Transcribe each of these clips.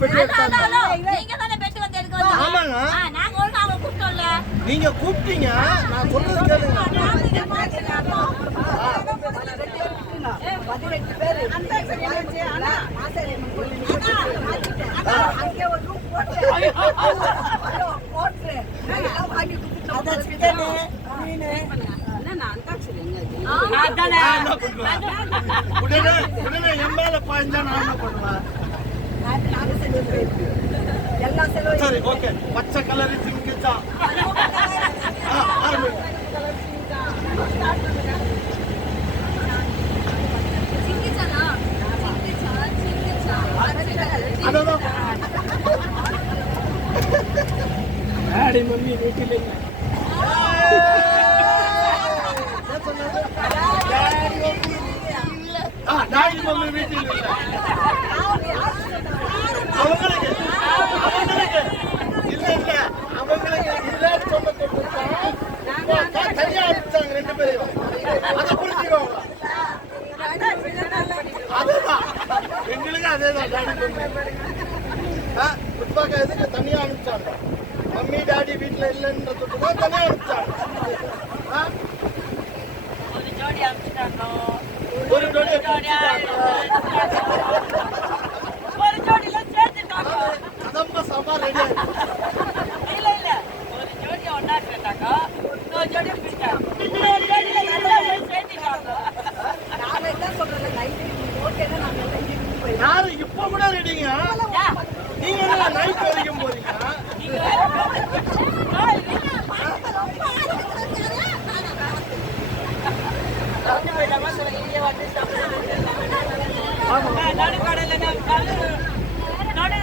பெட்டி நீங்க பெட்டு கூப்பிட்டீங்க. நான் சொல்றது கேளுங்க. அதானே. நான் என்ன பண்ணுவேன் உடனே உடனே என் மேல பாய்ஞ்சா நான் என்ன பண்ணுவேன்? ಎಲ್ಲ ಸಲುವಾಗಿ ಸರಿ ಓಕೆ ಪಚ್ಚ ಕಲರ್ ಚಿಮ್ಕಿಚ್ಚ ಅದೇ ಮಮ್ಮಿ ನೂಟಿಲ್ಲ அனுப்பிச்சாங்க ரெண்டு பேரையும். அதை புரிஞ்சுக்கோங்க. அதுதான். எங்களுக்கு மம்மி ஆ, புஷ்பாக்கா எதுக்கு தனியா அனுப்பிச்சாங்க. மம்மி டாடி வீட்டுல இல்லைன்னு சொல்லிட்டு தான் தனியா அனுப்பிச்சாங்க? ஒரு ஜோடி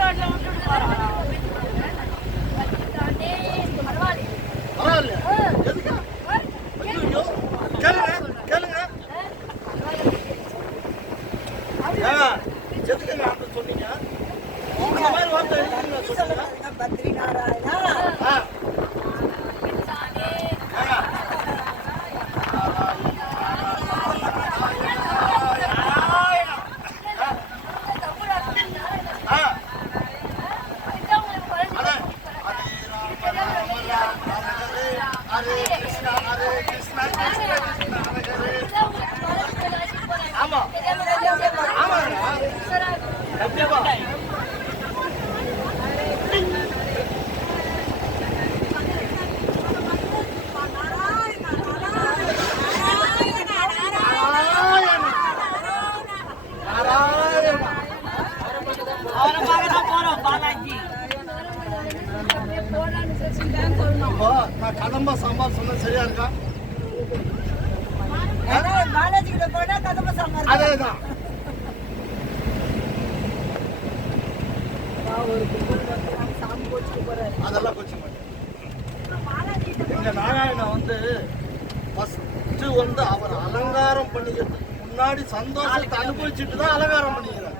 ரோட்ல விட்டுட்டு போறோம் பரவாயில்ல எதுக்கு கேளுங்க கேளுங்க எதுக்கு நான் சொன்னீங்க இந்த மாதிரி அவரை பார்க்க தான் போறோம் பாலாஜி இப்போ நான் கதம்ப சாம்பார் சொன்ன சரியா இருக்கா அதேதான் அதெல்லாம் கொச்சு எங்க நாராயணன் வந்து ஃபர்ஸ்ட் வந்து அவர் அலங்காரம் பண்ணிக்கிறதுக்கு முன்னாடி சந்தோஷத்தை அனுபவிச்சுட்டு தான் அலங்காரம் பண்ணிக்கிறார்